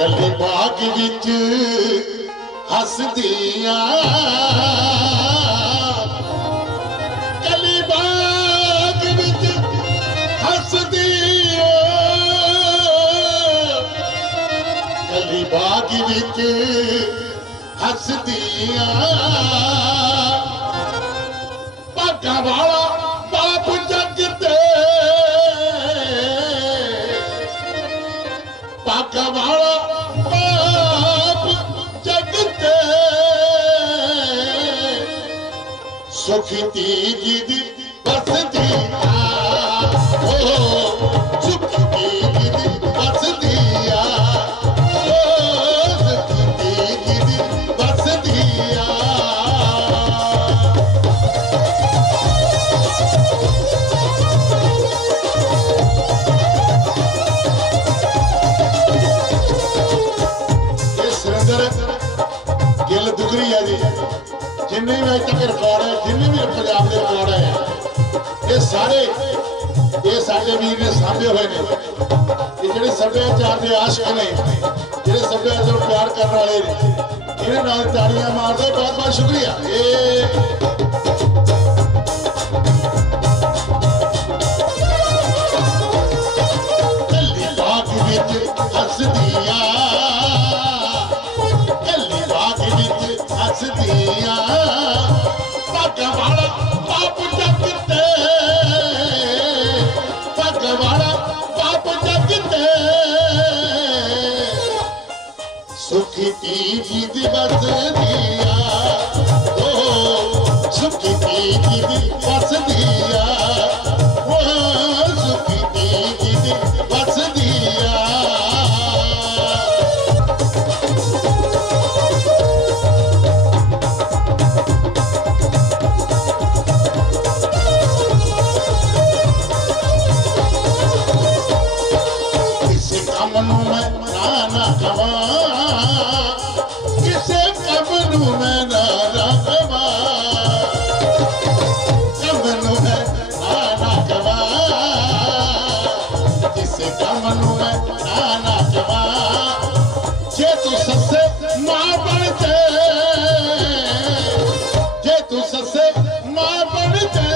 ਕੱਲੀ ਬਾਗ ਵਿੱਚ ਹੱਸਦੀਆਂ। ਕੱਲੀ ਬਾਗ ਵਿੱਚ ਹੱਸਦੀਆਂ। ਕੱਲੀ ਬਾਗ ਵਿੱਚ ਹੱਸਦੀਆਂ। ਭਾਗਾ ਵਾਲਾ जगत। सुखी थी ਜਿੰਨੇ ਵੀ ਅੱਜ ਤੱਕ ਰਿਕਾਰਡ ਹੈ, ਜਿੰਨੇ ਵੀ ਪੰਜਾਬ ਦੇ ਰਿਕਾਰਡ ਹੈ, ਇਹ ਸਾਰੇ, ਇਹ ਸਾਡੇ ਵੀਰ ਨੇ ਸਾਂਭੇ ਹੋਏ ਨੇ। ਇਹ ਜਿਹੜੇ ਸੱਭਿਆਚਾਰ ਦੇ ਆਸ਼ਕ ਨੇ, ਜਿਹੜੇ ਸੱਭਿਆਚਾਰ ਨੂੰ ਪਿਆਰ ਕਰਨ ਵਾਲੇ ਨੇ ਇਹਨਾਂ ਨਾਲ ਤਾੜੀਆਂ ਮਾਰਦੇ ਬਹੁਤ ਬਹੁਤ ਸ਼ੁਕਰੀਆ। ਇਹ सुखी की दिवस दिया ओ सुखी की दिवस दिया ਮਾਂ ਬਣ ਕੇ ਜੇ ਤੂੰ ਸੱਸੇ ਮਾਂ ਬਣ ਕੇ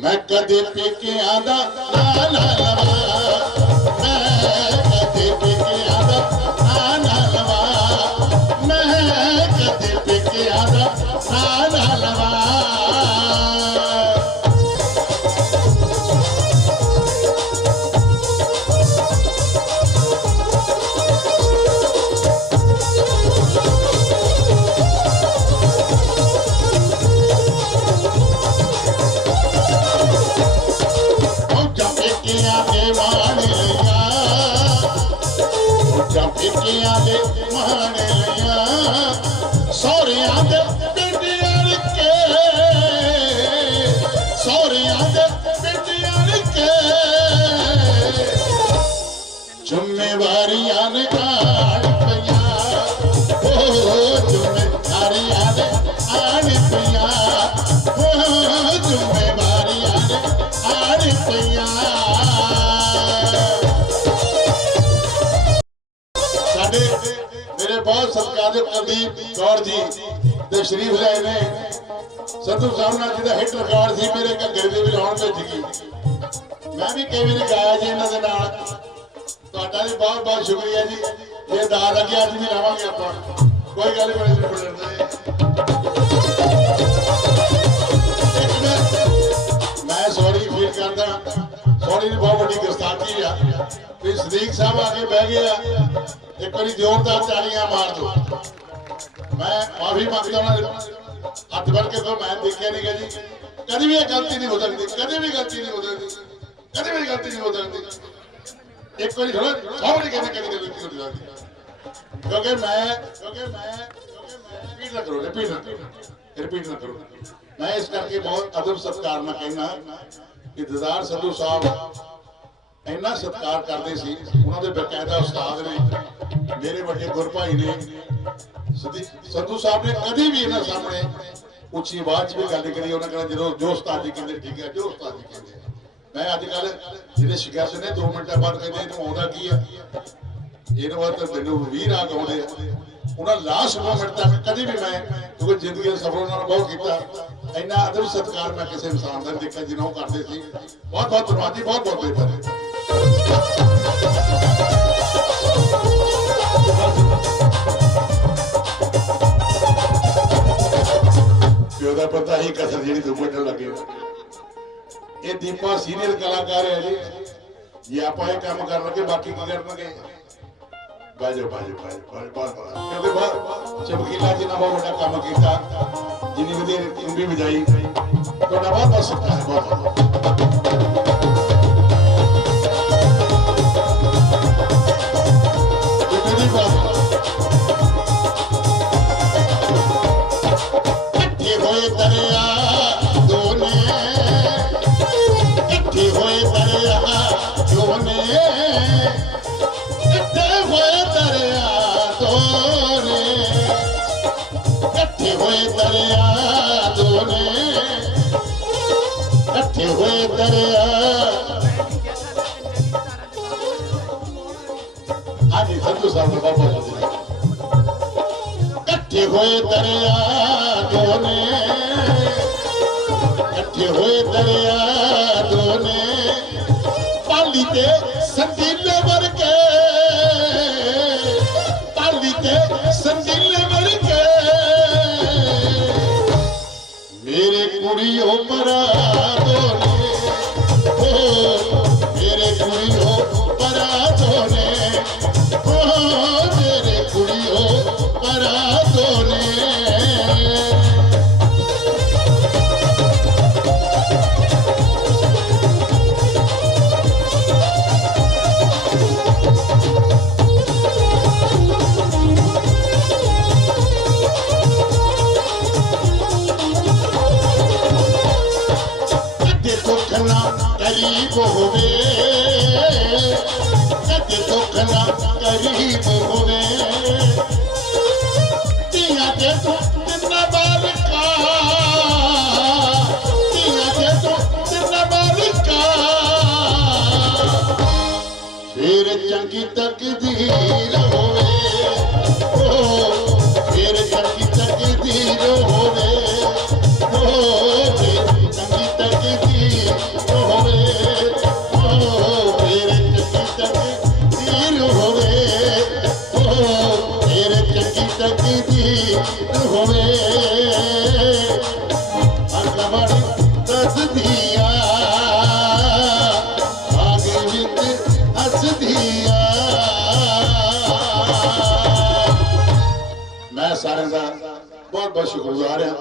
ਮੈਂ ਕਦੇ ਪੇਕਿਆਂ ਦਾ ਨਾ ਨਾ ਲਵਾਂ। ਪੇਕਿਆਂ ਬਹੁਤ ਸਤਿਕਾਰਯੋਗ ਕੁਲਦੀਪ ਕੌਰ ਜੀ ਤੇ ਸ਼ਰੀਫ ਲੈ ਨੇ। ਸੰਧੂ ਸਾਹਿਬ ਨਾਲ ਜਿਹਦਾ ਹਿੱਟ ਰਿਕਾਰਡ ਸੀ, ਮੇਰੇ ਘੱਗਰੇ ਦੇ ਵੀ ਲਾਉਣ ਭੇਜ ਗਈ ਮੈਂ ਵੀ ਕਈ ਵਾਰੀ ਗਾਇਆ ਜੀ ਇਹਨਾਂ ਦੇ ਨਾਲ। ਤੁਹਾਡਾ ਵੀ ਬਹੁਤ ਬਹੁਤ ਸ਼ੁਕਰੀਆ ਜੀ। ਇਹ ਦਾ ਲੱਗਿਆ ਅੱਜ ਵੀ ਲਾਵਾਂਗੇ ਆਪਾਂ। ਕੋਈ ਗੱਲ ਬੜੇ ਬੜੇ ਸੌਰੀ ਦੀ ਬਹੁਤ ਵੱਡੀ ਗੁਸਤਾਖੀ ਆ ਵੀ ਸਦੀਕ ਸਾਹਿਬ ਆ ਕੇ ਬਹਿ ਗਏ ਆ ਇੱਕ ਵਾਰੀ ਜ਼ੋਰਦਾਰ ਤਾਲੀਆਂ ਮਾਰ ਦਿਓ ਮੈਂ ਮਾਫੀ ਮੰਗਦਾ ਉਹਨਾਂ ਦੇ ਹੱਥ ਫੜ ਕੇ ਕਹੋ ਮੈਂ ਦੇਖਿਆ ਨਹੀਂ ਗਾ ਜੀ ਕਦੀ ਵੀ ਇਹ ਗਲਤੀ ਨਹੀਂ ਹੋ ਸਕਦੀ ਕਦੇ ਵੀ ਗਲਤੀ ਨਹੀਂ ਹੋ ਸਕਦੀ ਕਦੇ ਵੀ ਗਲਤੀ ਨਹੀਂ ਹੋ ਸਕਦੀ ਇੱਕ ਵਾਰੀ ਥੋੜਾ ਸਾਹਮਣੇ ਕਹਿੰਦੇ ਕਦੀ ਗਲਤੀ ਹੋ ਸਕਦੀ ਕਿਉਂਕਿ ਮੈਂ ਕਿਉਂਕਿ ਮੈਂ ਰਿਪੀਟ ਨਾ ਕਰੋ ਰਿਪੀਟ ਨਾ ਰਿਪੀਟ ਨਾ ਕਰੋ ਮੈਂ ਇਸ ਕਰਕੇ ਬਹੁਤ ਅਦਬ ਸਤਿਕਾਰ ਨਾਲ ਕਹਿਣਾ ਕਿ ਦਜ਼ਾਰ ਸੰਧੂ ਸਾਹਿਬ ਇੰਨਾ ਸਤਿਕਾਰ ਕਰਦੇ ਸੀ, ਉਹਨਾਂ ਦੇ ਬਕਾਇਦਾ ਉਸਤਾਦ ਨੇ, ਮੇਰੇ ਵੱਡੇ ਗੁਰਭਾਈ ਨੇ ਸੰਧੂ ਸਾਹਿਬ ਨੇ ਕਦੀ ਵੀ ਇਹਨਾਂ ਸਾਹਮਣੇ ਉੱਚੀ ਆਵਾਜ਼ 'ਚ ਵੀ ਗੱਲ ਕਰੀ, ਉਹਨਾਂ ਕਹਿੰਦਾ ਜਦੋਂ ਜੋ ਉਸਤਾਦ ਜੀ ਕਹਿੰਦੇ, ਠੀਕ ਹੈ, ਜੋ ਉਸਤਾਦ ਜੀ ਕਹਿੰਦੇ। ਮੈਂ ਅੱਜ ਕੱਲ ਜਿਹੜੇ ਸ਼ਿਕਾਇਤ ਨੇ 2 ਮਿੰਟਾਂ ਬਾਅਦ ਕਹਿੰਦੇ, ਇਹਨੂੰ ਆਉਂਦਾ ਕੀ ਆ? ਇਹਨੂੰ ਬਾਅਦ ਤਾਂ ਮੈਨੂੰ 20 ਰਾਗ ਆਉਂਦੇ ਆ। ਉਹਨਾਂ ਲਾਸਟ ਮੋਮੈਂਟ ਤੱਕ ਕਦੀ ਵੀ ਮੈਂ, ਕਿਉਂਕਿ ਜ਼ਿੰਦਗੀ ਦਾ ਸਫਰ ਉਹਨਾਂ ਨਾਲ ਬਹੁਤ ਕੀਤਾ। ਇੰਨਾ ਅਦਬ ਸਤਿਕਾਰ ਮੈਂ ਕਿਸੇ ਇਨਸਾਨ ਦਾ ਨਹੀਂ ਦੇਖਿਆ, ਜਿੰਨਾ ਉਹ ਕਰਦੇ ਸੀ। ਬਹੁਤ ਬਹੁਤ ਧੰਨਵਾਦ ਜੀ, ਬਹੁਤ ਬਹੁਤ ਬੇਹਤਰ ਪਿਓ ਦਾ ਪਤਾ ਹੀ ਕਸਰ ਜਿਹੜੀ ਦੋ ਮਿੰਟ ਲੱਗੇ। ਇਹ ਦੀਪਾ ਸੀਨੀਅਰ ਕਲਾਕਾਰ ਹੈ ਜੀ। ਜੇ ਆਪਾਂ ਇਹ ਕੰਮ ਕਰਨ ਲੱਗੇ ਬਾਕੀ ਕੀ ਕਰਨਗੇ? ਬਾਜੋ ਬਾਜੋ ਬਾਜੋ ਬਾਜੋ ਬਾਜੋ ਕਿਉਂਕਿ ਬਹੁਤ ਚਮਕੀਲਾ ਜੀ ਨੇ ਬਹੁਤ ਵੱਡਾ ਕੰਮ ਕੀਤਾ। ਜਿੰਨੀ ਵਧੀਆ ਟਿੰਬੀ ਵਜਾਈ। ਤੁਹਾਡਾ ਬਹੁਤ ਬਹੁਤ ਸਤਿਕਾਰ ਹੈ ਬਹੁਤ ਬਹੁਤ। ਇਹ ਮੇਰੀ ਬਾਤ ਇਕੱਠੇ ਹੋਏ ਦਰਿਆ ਇਕੱਠੇ ਹੋਏ ਦਰਿਆ ਹਾਂਜੀ ਸੰਤੂ ਸਾਹਿਬ ਦਾ ਬਹੁਤ ਬਹੁਤ ਇਕੱਠੇ ਹੋਏ ਦਰਿਆ ਦੋਨੇ। ਇਕੱਠੇ ਹੋਏ ਦਰਿਆ ਦੋਨੇ। ਪਾਲੀ ਤੇ ਸੰਦੀਲੇ জীবন ਸ਼ੁਕਰਗੁਜ਼ਾਰ ਹਾਂ